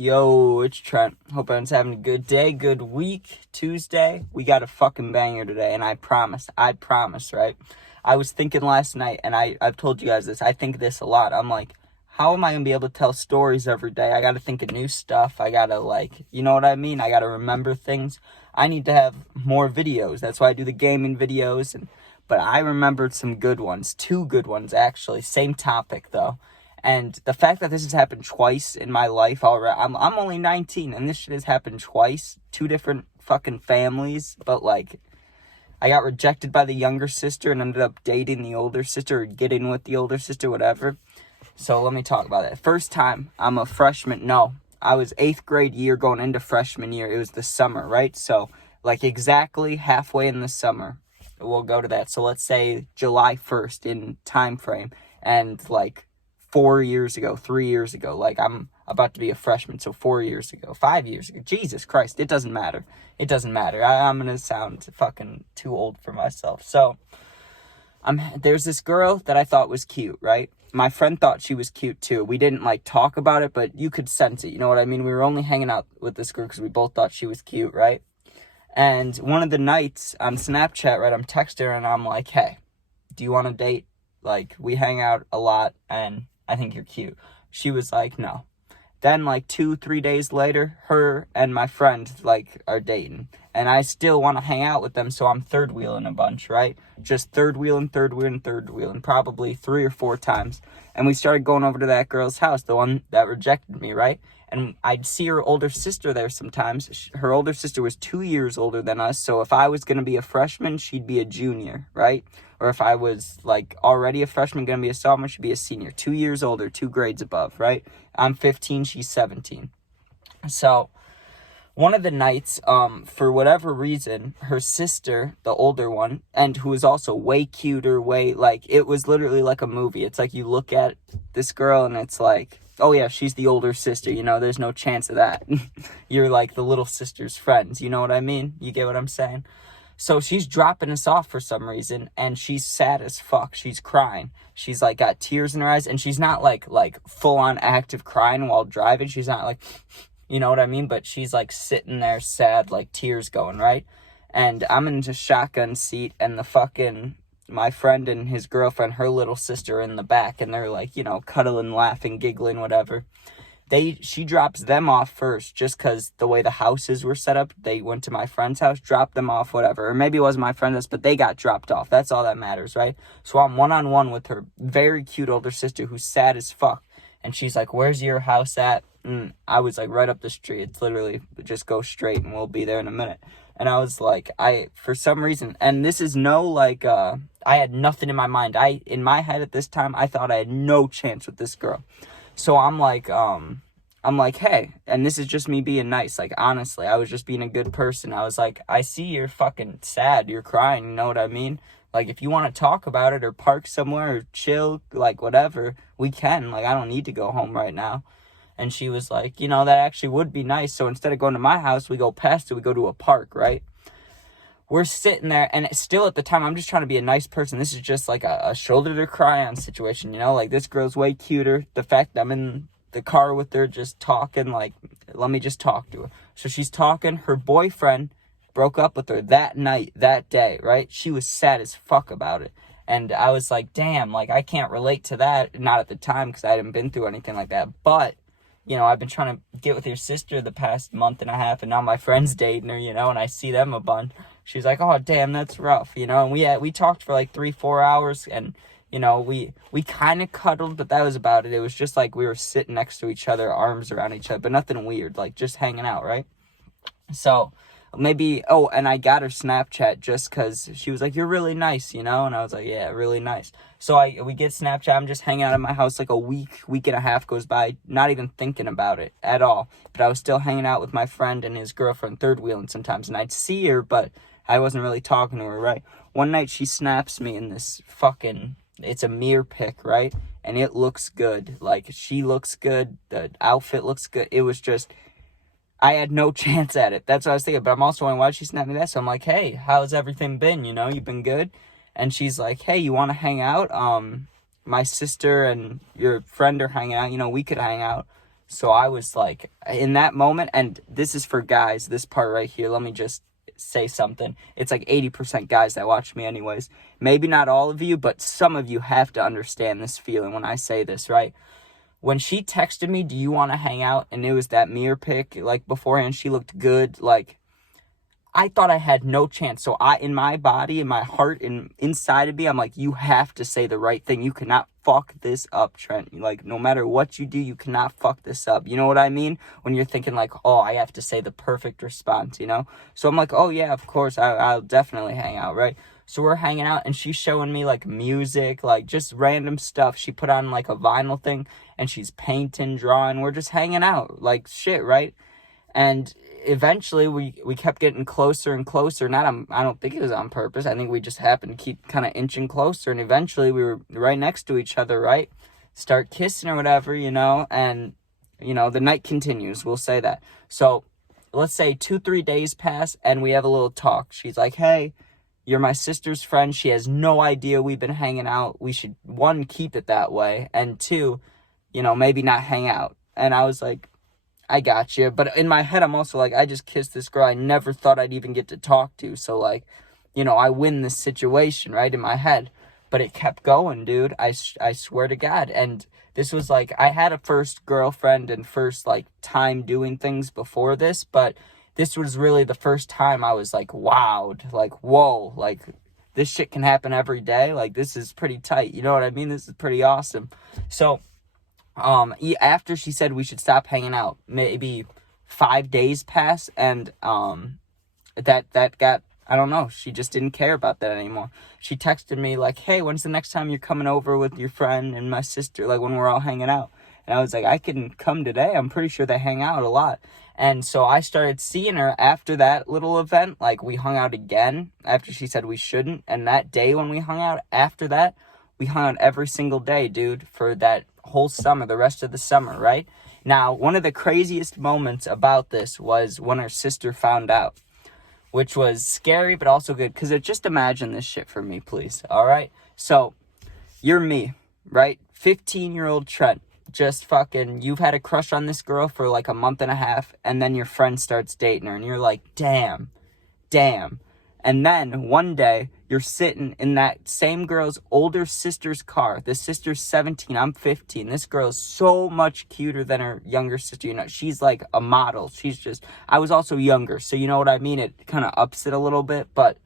Yo, it's Trent. Hope everyone's having a good day, good week. Tuesday, we got a fucking banger today, and I promise, right? I was thinking last night, and I've told you guys this, I think this a lot. I'm like, how am I going to be able to tell stories every day? I got to think of new stuff. I got to, you know what I mean? I got to remember things. I need to have more videos. That's why I do the gaming videos. But I remembered some good ones, 2 good ones, actually. Same topic, though. And the fact that this has happened twice in my life already, I'm only 19, and this shit has happened twice, 2 different fucking families, but, I got rejected by the younger sister and ended up dating the older sister, or getting with the older sister, whatever. So let me talk about that. First time, I'm a freshman, no, I was 8th grade year going into freshman year, it was the summer, right? So, exactly halfway in the summer, we'll go to that. So let's say July 1st in time frame, and, 4 years ago, 3 years ago, I'm about to be a freshman, so 4 years ago, 5 years ago, Jesus Christ, it doesn't matter, I'm gonna sound fucking too old for myself. So, there's this girl that I thought was cute, right? My friend thought she was cute too. We didn't, talk about it, but you could sense it, you know what I mean? We were only hanging out with this girl because we both thought she was cute, right? And one of the nights on Snapchat, right, I'm texting her and I'm like, hey, do you want to date? We hang out a lot and I think you're cute. She was like, no. Then 2-3 days later, her and my friend are dating. And I still want to hang out with them, so I'm third wheeling a bunch, right? Just third wheeling, probably 3 or 4 times. And we started going over to that girl's house, the one that rejected me, right? And I'd see her older sister there sometimes. Her older sister was 2 years older than us, so if I was going to be a freshman, she'd be a junior, right? Or if I was, already a freshman, going to be a sophomore, she'd be a senior. 2 years older, 2 grades above, right? I'm 15, she's 17. So, one of the nights, for whatever reason, her sister, the older one, and who was also way cuter, it was literally like a movie. It's you look at this girl and it's oh yeah, she's the older sister, there's no chance of that. You're the little sister's friends, you know what I mean? You get what I'm saying? So she's dropping us off for some reason, and she's sad as fuck. She's crying. She's got tears in her eyes, and she's not full on active crying while driving. She's not you know what I mean? But she's sitting there sad, tears going, right? And I'm in the shotgun seat, and my friend and his girlfriend, her little sister, in the back, and they're cuddling, laughing, giggling, whatever. She drops them off first, just because the way the houses were set up. They went to my friend's house, dropped them off, whatever. Or maybe it wasn't my friend's house, but they got dropped off. That's all that matters, right? So I'm one-on-one with her very cute older sister who's sad as fuck. And she's like, where's your house at? And I was right up the street. It's literally just go straight and we'll be there in a minute. And I was for some reason, and this is no, I had nothing in my mind. In my head at this time, I thought I had no chance with this girl. So I'm hey, and this is just me being nice. Honestly, I was just being a good person. I was I see you're fucking sad. You're crying. You know what I mean? If you want to talk about it or park somewhere or chill, whatever, we can. I don't need to go home right now. And she was that actually would be nice. So instead of going to my house, we go past it. We go to a park, right? We're sitting there, and still at the time, I'm just trying to be a nice person. This is just a shoulder to cry on situation, this girl's way cuter. The fact that I'm in the car with her just talking, let me just talk to her. So she's talking. Her boyfriend broke up with her that night, that day, right? She was sad as fuck about it. And I was damn, I can't relate to that. Not at the time, because I hadn't been through anything like that. But, I've been trying to get with your sister the past month and a half, and now my friend's dating her, and I see them a bunch. She's like, oh, damn, that's rough, and we talked for 3-4 hours, and, we kind of cuddled, but that was about it. It was just we were sitting next to each other, arms around each other, but nothing weird, just hanging out, right? So, maybe, and I got her Snapchat just because she was you're really nice, and I was yeah, really nice. So we get Snapchat. I'm just hanging out at my house a week and a half goes by, not even thinking about it at all. But I was still hanging out with my friend and his girlfriend, third wheeling sometimes, and I'd see her, but I wasn't really talking to her, right? One night she snaps me in this it's a mirror pic, right? And it looks good. She looks good. The outfit looks good. It was just, I had no chance at it. That's what I was thinking. But I'm also wondering, why did she snap me that? So I'm hey, how's everything been? You've been good? And she's hey, you want to hang out? My sister and your friend are hanging out. We could hang out. So I was like, in that moment, and this is for guys, this part right here, let me just say something. It's like 80% guys that watch me anyways. Maybe not all of you, but some of you have to understand this feeling when I say this, right? When she texted me, do you want to hang out? And it was that mirror pic, like, beforehand, she looked good. Like, I thought I had no chance. So in my body, in my heart, inside of me, I'm like, you have to say the right thing. You cannot fuck this up, Trent. Like, no matter what you do, you cannot fuck this up. You know what I mean? When you're thinking like, oh, I have to say the perfect response, you know? So I'm like, oh yeah, of course, I'll definitely hang out, right? So we're hanging out, and she's showing me like music, like just random stuff. She put on like a vinyl thing, and she's painting, drawing. We're just hanging out, like shit, right? And eventually we kept getting closer and closer. I don't think it was on purpose. I think we just happened to keep kind of inching closer, and eventually we were right next to each other, right? Start kissing or whatever, you know, and you know, the night continues, we'll say that. So let's say 2-3 days pass, and we have a little talk. She's like, hey, you're my sister's friend. She has no idea we've been hanging out. We should, one, keep it that way, and two, you know, maybe not hang out. And I was like, I got you. But in my head, I'm also like, I just kissed this girl I never thought I'd even get to talk to. So, like, you know, I win this situation, right, in my head. But it kept going, dude. I swear to God. And this was like, I had a first girlfriend and first, like, time doing things before this. But this was really the first time I was, like, wowed. Like, whoa. Like, this shit can happen every day. Like, this is pretty tight. You know what I mean? This is pretty awesome. So after she said we should stop hanging out, maybe 5 days pass, and that got, I don't know, she just didn't care about that anymore. She texted me like, hey, when's the next time you're coming over with your friend and my sister, like when we're all hanging out? And I was like, I can come today. I'm pretty sure they hang out a lot. And so I started seeing her after that little event. Like, we hung out again after she said we shouldn't. And that day when we hung out, after that, we hung out every single day, dude, for that whole summer, the rest of the summer, right? Now, one of the craziest moments about this was when her sister found out, which was scary but also good, because just imagine this shit for me, please, all right? So, you're me, right? 15-year-old Trent, just fucking, you've had a crush on this girl for like a month and a half, and then your friend starts dating her, and you're like, damn. And then one day, you're sitting in that same girl's older sister's car. This sister's 17, I'm 15. This girl's so much cuter than her younger sister. You know, she's like a model. I was also younger, so you know what I mean? It kind of ups it a little bit, but,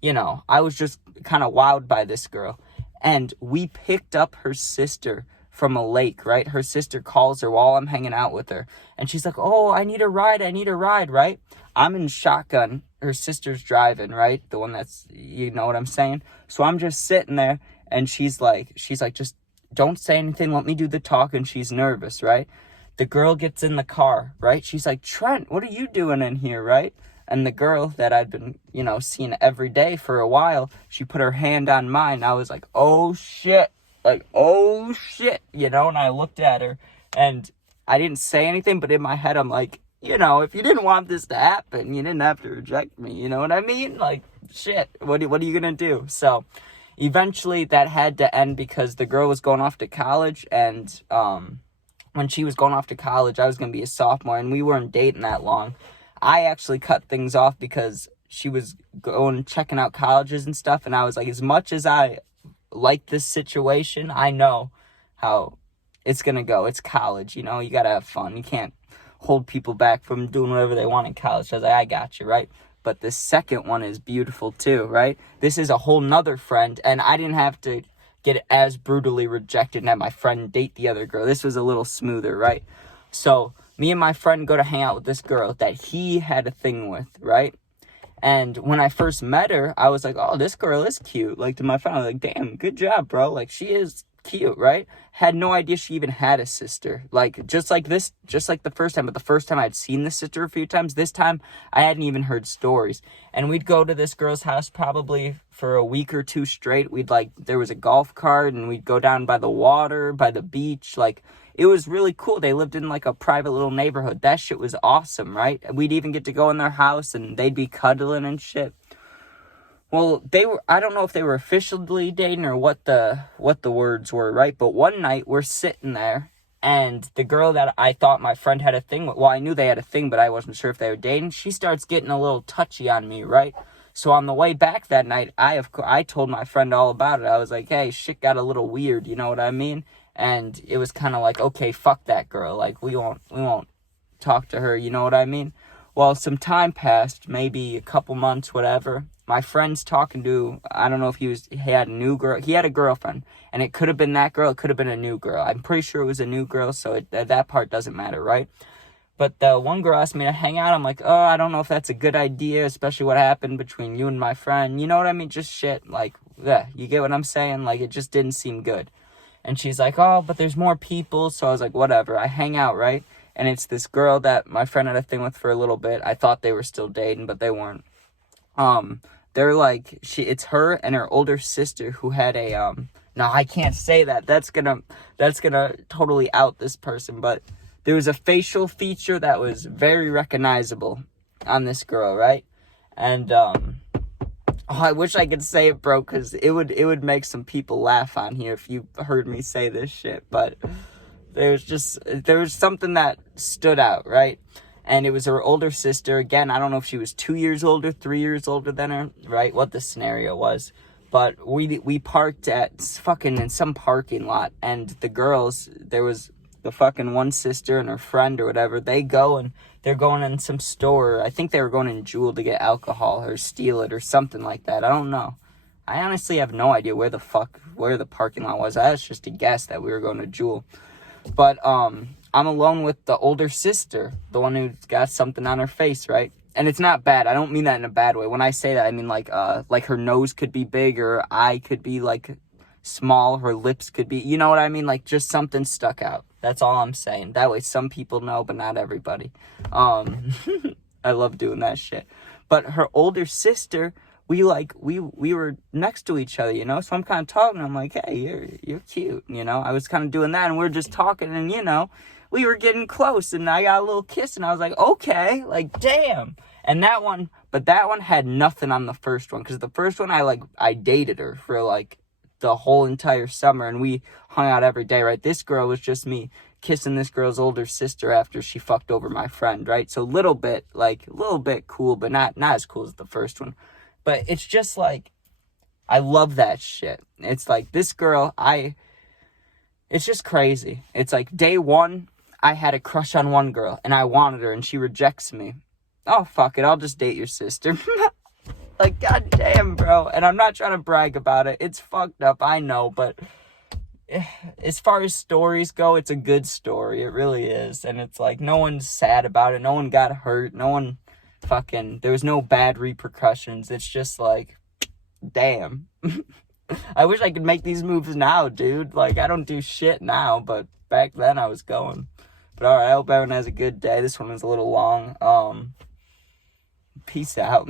you know, I was just kind of wowed by this girl. And we picked up her sister from a lake, right? Her sister calls her while I'm hanging out with her. And she's like, oh, I need a ride, right? I'm in shotgun. Her sister's driving, right? The one that's, you know what I'm saying? So I'm just sitting there, and she's like, just don't say anything. Let me do the talk. And she's nervous, right? The girl gets in the car, right? She's like, Trent, what are you doing in here, right? And the girl that I'd been, you know, seeing every day for a while, she put her hand on mine. I was like, oh shit, you know? And I looked at her, and I didn't say anything, but in my head, I'm like, you know, if you didn't want this to happen, you didn't have to reject me. You know what I mean? Like, shit, what are you going to do? So eventually that had to end because the girl was going off to college. And when she was going off to college, I was going to be a sophomore, and we weren't dating that long. I actually cut things off because she was checking out colleges and stuff. And I was like, as much as I like this situation, I know how it's going to go. It's college, you know, you got to have fun. You can't hold people back from doing whatever they want in college. So I was like, I got you, right? But the second one is beautiful too, right? This is a whole nother friend, and I didn't have to get as brutally rejected and have my friend date the other girl. This was a little smoother, right? So me and my friend go to hang out with this girl that he had a thing with, right? And when I first met her, I was like, oh, this girl is cute. Like, to my friend, I was like, damn, good job, bro. Like, she is cute, right? Had no idea she even had a sister. Like, just like the first time. But the first time I'd seen the sister a few times. This time, I hadn't even heard stories. And we'd go to this girl's house probably for a week or two straight. There was a golf cart, and we'd go down by the water, by the beach. Like, it was really cool. They lived in like a private little neighborhood. That shit was awesome, right? We'd even get to go in their house, and they'd be cuddling and shit. Well, I don't know if they were officially dating or what the words were, right? But one night we're sitting there, And the girl that I thought my friend had a thing with, well, I knew they had a thing, but I wasn't sure if they were dating. She starts getting a little touchy on me, right? So on the way back that night, I told my friend all about it. I was like, hey, shit got a little weird, you know what I mean? And it was kind of like, okay, fuck that girl. Like, we won't talk to her, you know what I mean? Well, some time passed, maybe a couple months, whatever. My friend's talking to, I don't know if he had a new girl. He had a girlfriend, and it could have been that girl. It could have been a new girl. I'm pretty sure it was a new girl, so that part doesn't matter, right? But the one girl asked me to hang out. I'm like, oh, I don't know if that's a good idea, especially what happened between you and my friend. You know what I mean? Just shit. Like, yeah, you get what I'm saying? Like, it just didn't seem good. And she's like, oh, but there's more people. So I was like, whatever. I hang out, right? And it's this girl that my friend had a thing with for a little bit. I thought they were still dating, but they weren't. They're like, it's her and her older sister who had a, no, I can't say that. That's gonna totally out this person, but there was a facial feature that was very recognizable on this girl, right? And, I wish I could say it, bro, because it would make some people laugh on here if you heard me say this shit, but there was something that stood out, right? And it was her older sister. Again, I don't know if she was 2 years older, 3 years older than her, right? What the scenario was. But we parked at fucking in some parking lot. And the girls, there was the fucking one sister and her friend or whatever. They go and they're going in some store. I think they were going in Jewel to get alcohol or steal it or something like that. I don't know. I honestly have no idea where the parking lot was. That's just a guess that we were going to Jewel. But, I'm alone with the older sister, the one who's got something on her face, right? And it's not bad. I don't mean that in a bad way. When I say that, I mean like her nose could be big, or her eye could be like small, her lips could be, you know what I mean? Like just something stuck out. That's all I'm saying. That way some people know, but not everybody. I love doing that shit. But her older sister, we were next to each other, you know? So I'm kind of talking. I'm like, hey, you're cute, you know? I was kind of doing that, and we are just talking, and, you know, we were getting close, and I got a little kiss, and I was like, okay, like, damn. And that one had nothing on the first one, because the first one, I dated her for, like, the whole entire summer, and we hung out every day, right? This girl was just me kissing this girl's older sister after she fucked over my friend, right? So a little bit cool, but not as cool as the first one. But it's just like, I love that shit. It's like, this girl, it's just crazy. It's like, day one, I had a crush on one girl, and I wanted her, and she rejects me. Oh, fuck it, I'll just date your sister. Like, goddamn, bro. And I'm not trying to brag about it. It's fucked up, I know, but as far as stories go, it's a good story. It really is. And it's like, no one's sad about it. No one got hurt. No one there was no bad repercussions. It's just like, damn. I wish I could make these moves now, dude. Like, I don't do shit now, but back then I was going. But alright, I hope everyone has a good day. This one was a little long. Peace out.